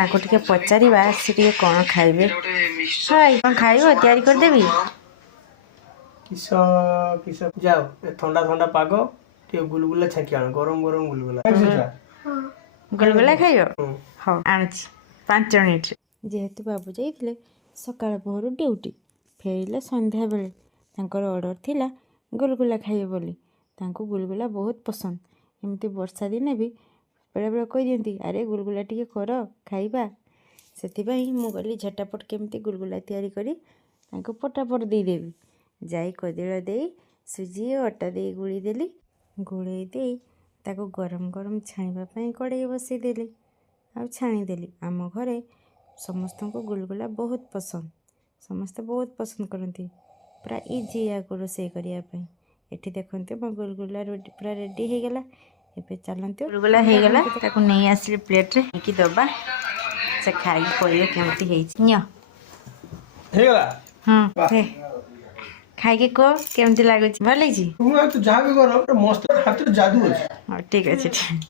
ताको टिके पचारिबा से टिके कोन खाइबे हाय कोन खाइबो तयारी कर देबी किस किस जाओ ए ठंडा ठंडा पाग टे गुलगुला छाकी आन गरम गरम गुलगुला गुलगुला खाइबो हां आनछि 5 मिनिट जेहेतु बाबू जाइथिले सकाळ भोर ड्यूटी फेरिले संध्या बेले तांकर ऑर्डर थिला गुलगुला खाइबे बोली तांको गुलगुला बहुत पसंद एमती वर्षा दिने भी बेले बेले कहि दियंती अरे गुलगुला टिके कर खाइबा सेथिबाई मु गली झटापट केमती गुलगुला तयारी करी तांको पटापट दे देबी जाई कदिरा देई सुजी अटा देई गुड़ी देली गुड़ी देई ताको गरम गरम छाणीबा पई कड़ाई बसई देली आ छाणी देली आम घरे समस्त को गुलगुला बहुत पसंद समस्त बहुत पसंद करती पूरा इजी या रोषे करने एठी देखते मो गुलगुला पूरा रेडी हो गला एबे चलते गुलगुला हो गला ताको नहीं आसी प्लेट रे की दबा से खाई कोयो केमती हेछि नियो हे गला हे खाई के को केमती लागो भल हेछि तू तो जहां भी करो मस्त हाथ जादू अछि ठीक अछि